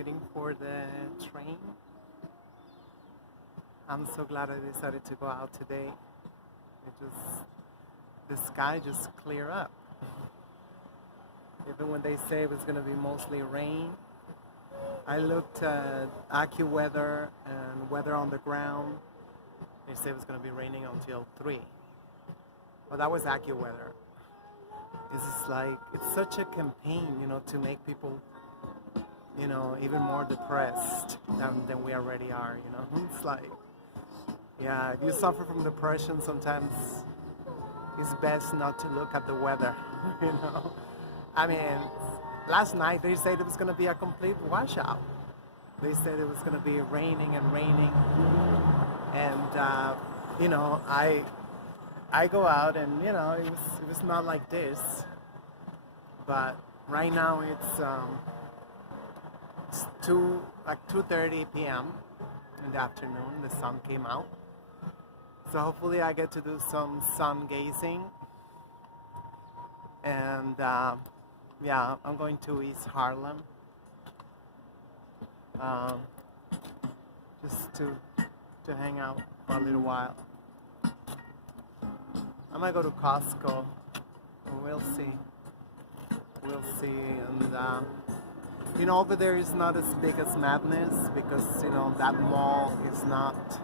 waiting for the train. I'm so glad I decided to go out today. The sky just clear up. Even when they say it was going to be mostly rain, I looked at AccuWeather and weather on the ground. They said it was going to be raining until 3. Well, that was AccuWeather. It's such a campaign, to make people, even more depressed than we already are, It's like, yeah, if you suffer from depression, sometimes it's best not to look at the weather, I mean, last night they said it was going to be a complete washout. They said it was going to be raining and raining. And, I go out and, it was not like this. But right now it's 2:30 p.m. in the afternoon. The sun came out. So hopefully I get to do some sun gazing. And, yeah, I'm going to East Harlem. Just to hang out for a little while. I might go to Costco. We'll see. We'll see. And over there is not as big as Madness because that mall is not.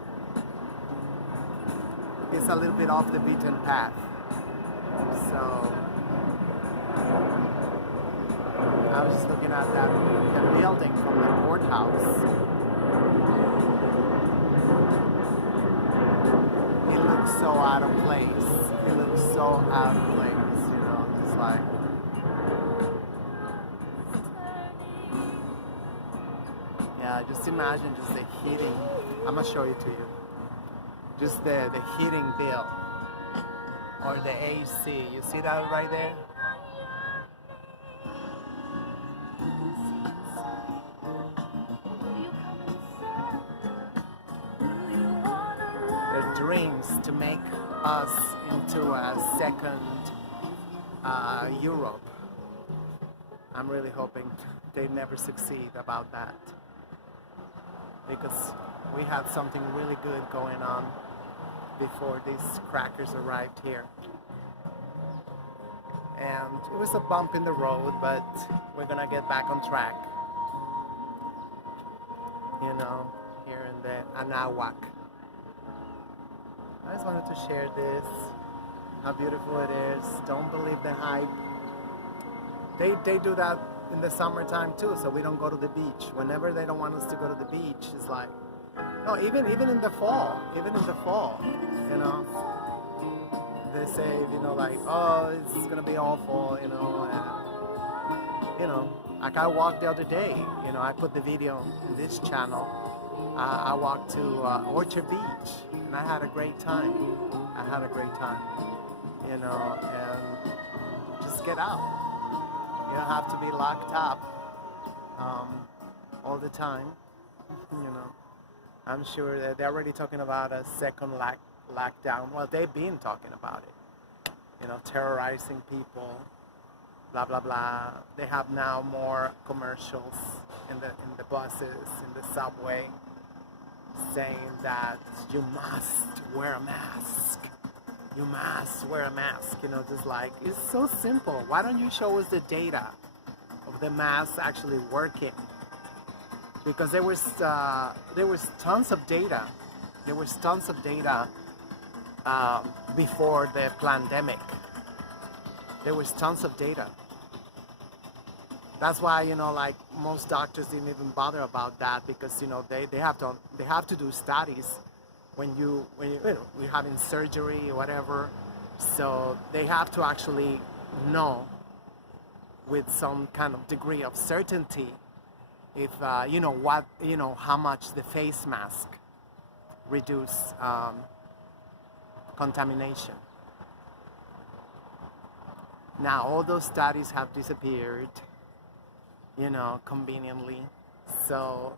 It's a little bit off the beaten path. So I was just looking at that building from the courthouse. It looks so out of place. It looks so out of place, It's like. Yeah, just imagine just the heating. I'm gonna show it to you. Just the heating bill or the AC. You see that right there? Dreams to make us into a second Europe. I'm really hoping they never succeed about that because we had something really good going on before these crackers arrived here. And it was a bump in the road, but we're gonna get back on track. Here in the Anahuac. I just wanted to share this, how beautiful it is. Don't believe the hype. They do that in the summertime too, so we don't go to the beach. Whenever they don't want us to go to the beach, it's like, no, even in the fall, they say, like, oh, it's gonna be awful, like I walked the other day, I put the video in this channel. I walked to Orchard Beach, and I had a great time. And just get out. You don't have to be locked up all the time. I'm sure that they're already talking about a second lockdown. Well, they've been talking about it. Terrorizing people, blah blah blah. They have now more commercials in the buses, in the subway, saying that you must wear a mask. You must wear a mask. Just like, it's so simple. Why don't you show us the data of the mask actually working? Because there was tons of data. There was tons of data before the pandemic. There was tons of data. That's why, like most doctors didn't even bother about that because, they have to do studies when you're having surgery or whatever. So they have to actually know with some kind of degree of certainty if, how much the face mask reduce contamination. Now, all those studies have disappeared. Conveniently. So,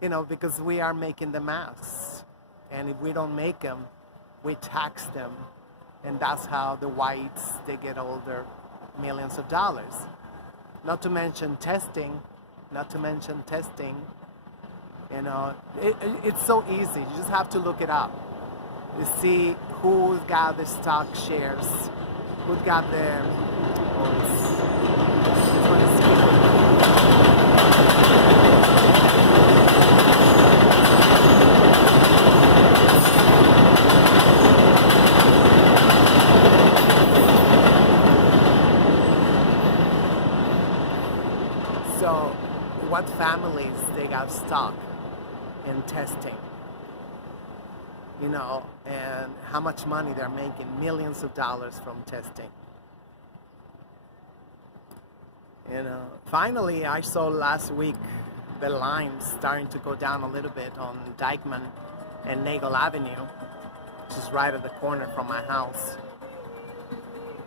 because we are making the masks. And if we don't make them, we tax them. And that's how the whites, they get all their millions of dollars. Not to mention testing not to mention testing. You know, it's so easy. You just have to look it up. You see who's got the stock shares, who's got the. So, what families they got stock in testing? You know, and how much money they're making, millions of dollars from testing. You know, finally, I saw last week the lines starting to go down a little bit on Dyckman and Nagel Avenue, which is right at the corner from my house.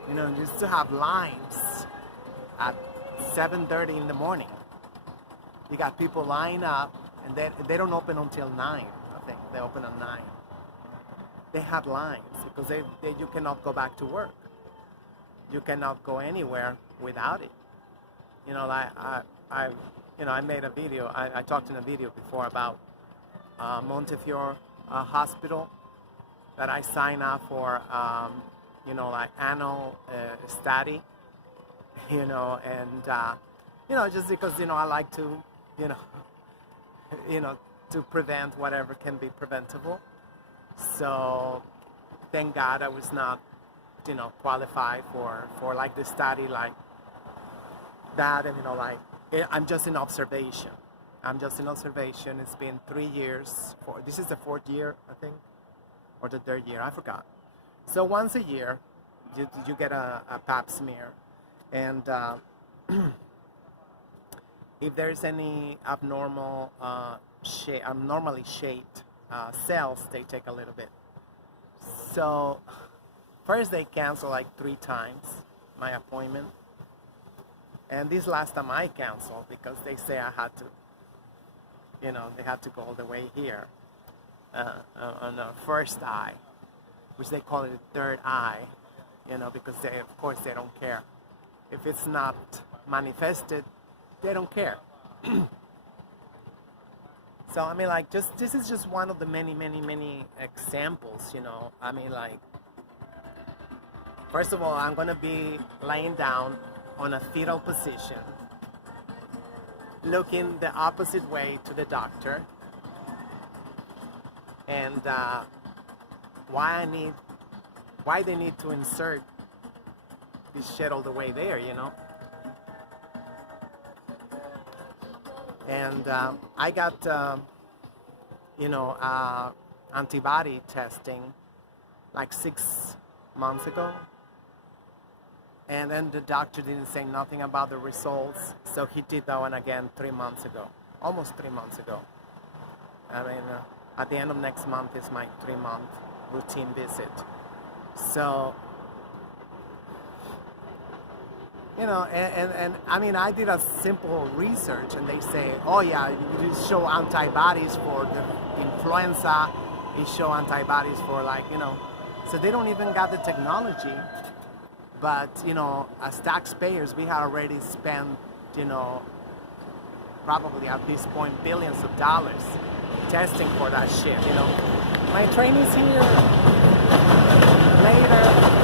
You know, used to have lines at 7:30 in the morning. You got people lined up, and they don't open until 9, I think. They open at 9. They had lines because you cannot go back to work. You cannot go anywhere without it. You know, I made a video. I talked in a video before about Montefiore Hospital that I signed up for. You know, like annual study. You know, and you know, just because I like to, to prevent whatever can be preventable. So, thank God I was not, qualified for like the study like that, and I'm just in observation. It's been 3 years. This is the 4th year, I think, or the 3rd year. I forgot. So once a year, you get a pap smear, and if there's any abnormally shaped cells, they take a little bit. So first they cancel like 3 times my appointment, and this last time I canceled because they say I had to, they had to go all the way here on the first eye, which they call it the 3rd eye, because of course they don't care. If it's not manifested, they don't care. So, I mean, like, this is just one of the many, many, many examples, I mean, like, first of all, I'm going to be laying down on a fetal position, looking the opposite way to the doctor, and why they need to insert this shit all the way there, And I got, antibody testing like 6 months ago. And then the doctor didn't say nothing about the results. So he did that one again 3 months ago, almost 3 months ago. I mean, at the end of next month is my 3-month routine visit. So, and I mean, I did a simple research, and they say, oh yeah, you show antibodies for the influenza, you show antibodies for so they don't even got the technology. But, as taxpayers, we have already spent, probably at this point, billions of dollars testing for that shit, My train is here. Later.